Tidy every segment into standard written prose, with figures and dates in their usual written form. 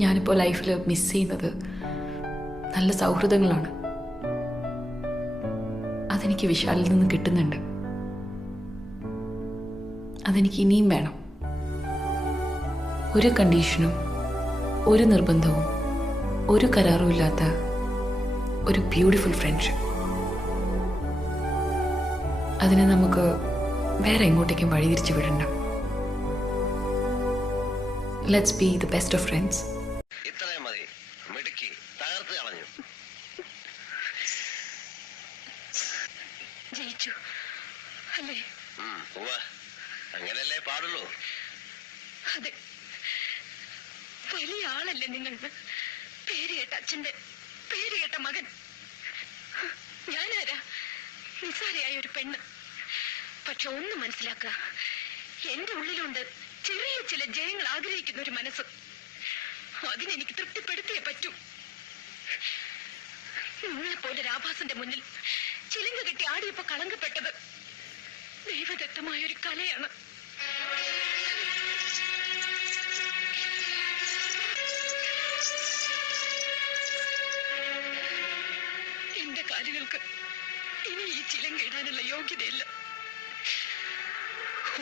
ഞാനിപ്പോൾ ലൈഫിൽ മിസ് ചെയ്യുന്നത് നല്ല സൗഹൃദങ്ങളാണ്. അതെനിക്ക് വിശാലിൽ നിന്ന് കിട്ടുന്നുണ്ട്. അതെനിക്ക് ഇനിയും വേണം. ഒരു കണ്ടീഷനും ഒരു നിർബന്ധവും ഒരു കരാറും ഇല്ലാത്ത ഒരു ബ്യൂട്ടിഫുൾ ഫ്രണ്ട്ഷിപ്പ്. അതിനെ നമുക്ക് വേറെ എങ്ങോട്ടേക്കും വഴിതിരിച്ചു വിടണ്ട. Let's be the best of friends. ഇത്രയും മതി. മിടുക്കി തകർത്ത് കളഞ്ഞു. ജയിച്ചു അല്ലേ? അങ്ങനല്ലേ പാടുള്ളൂ. അതെ, വലിയ ആളല്ലേ നിങ്ങൾ. പേര് കേട്ട അച്ഛന്റെ പേര് കേട്ട മകൻ. ഞാനാരാ? നിസ്സാരയായ ഒരു പെണ്ണ്. പക്ഷെ ഒന്ന് മനസ്സിലാക്കുക, എന്റെ ഉള്ളിലുണ്ട് ചെറിയ ചില ജയങ്ങൾ ആഗ്രഹിക്കുന്ന ഒരു മനസ്സ്. അതിനെനിക്ക് തൃപ്തിപ്പെടുത്തിയേ പറ്റൂ. നിങ്ങളെപ്പോലെ രാഭാസന്റെ മുന്നിൽ ചിലങ്ക കെട്ടി ആടിയപ്പോ കളങ്കപ്പെട്ടത് ദൈവദത്തമായ ഒരു കലയാണ്. എന്റെ കാലുകൾക്ക് ഇനി ഈ ചിലങ്ക ഇടാനുള്ള യോഗ്യതയില്ല.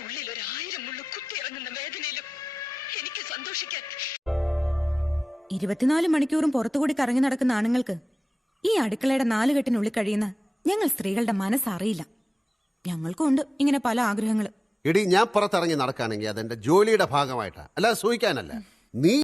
ഉള്ളിൽ 1000 മുള്ളു കുത്തിയിറങ്ങുന്ന വേദനയിലും എനിക്ക് സന്തോഷിക്കാൻ. 24 മണിക്കൂറും പുറത്തുകൂടി കറങ്ങി നടക്കുന്ന ആണുങ്ങൾക്ക് ഈ അടുക്കളയുടെ 4 കെട്ടിനുള്ളിൽ കഴിയുന്ന ഞങ്ങൾ സ്ത്രീകളുടെ മനസ്സറിയില്ല. ഞങ്ങൾക്കും ഉണ്ട് ഇങ്ങനെ പല ആഗ്രഹങ്ങൾ. എടി, ഞാൻ പുറത്തിറങ്ങി നടക്കുകയാണെങ്കിൽ അതെന്റെ ജോലിയുടെ ഭാഗമായിട്ടാ, അല്ല സൂഹിക്കാനല്ല. നീ